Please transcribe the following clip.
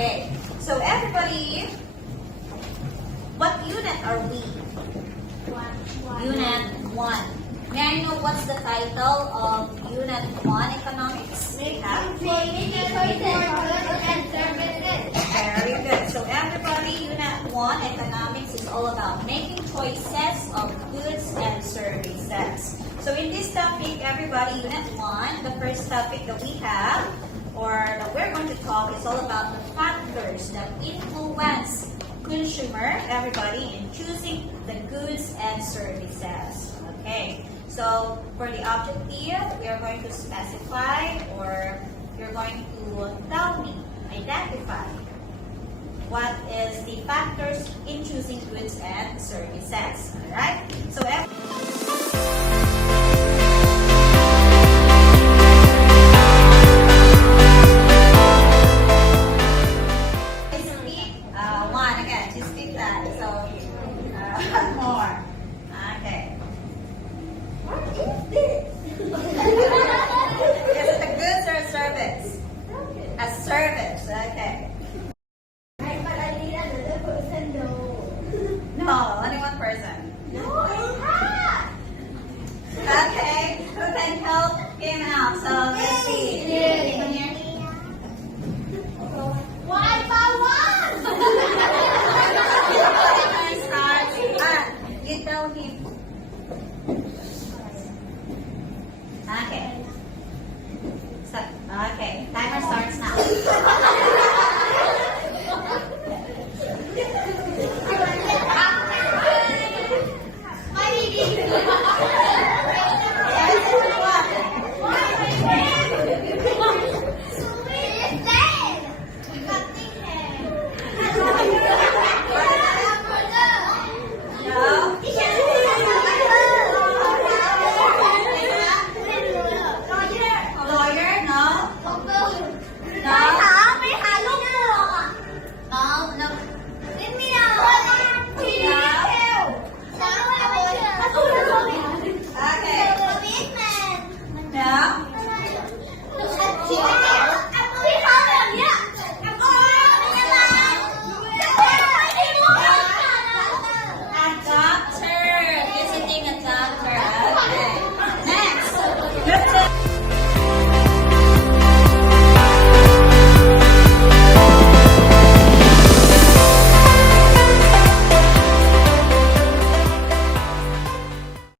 Okay. So everybody, what unit are we? Unit 1. May I know what's the title of Unit 1 Economics? We have very good. So everybody, Unit 1 Economics is all about making choices of goods and services. So in this topic, everybody, Unit 1, the first topic that we have, or that we're going to talk, is all about the factors that influence consumer, everybody, in choosing the goods and services. Okay. So for the objective, we are going to specify, or you're going to tell me, identify what is the factors in choosing goods and services. Alright? So one again, just keep that. So one more. Okay. What is this? Is it a goods or a service? A service. Okay.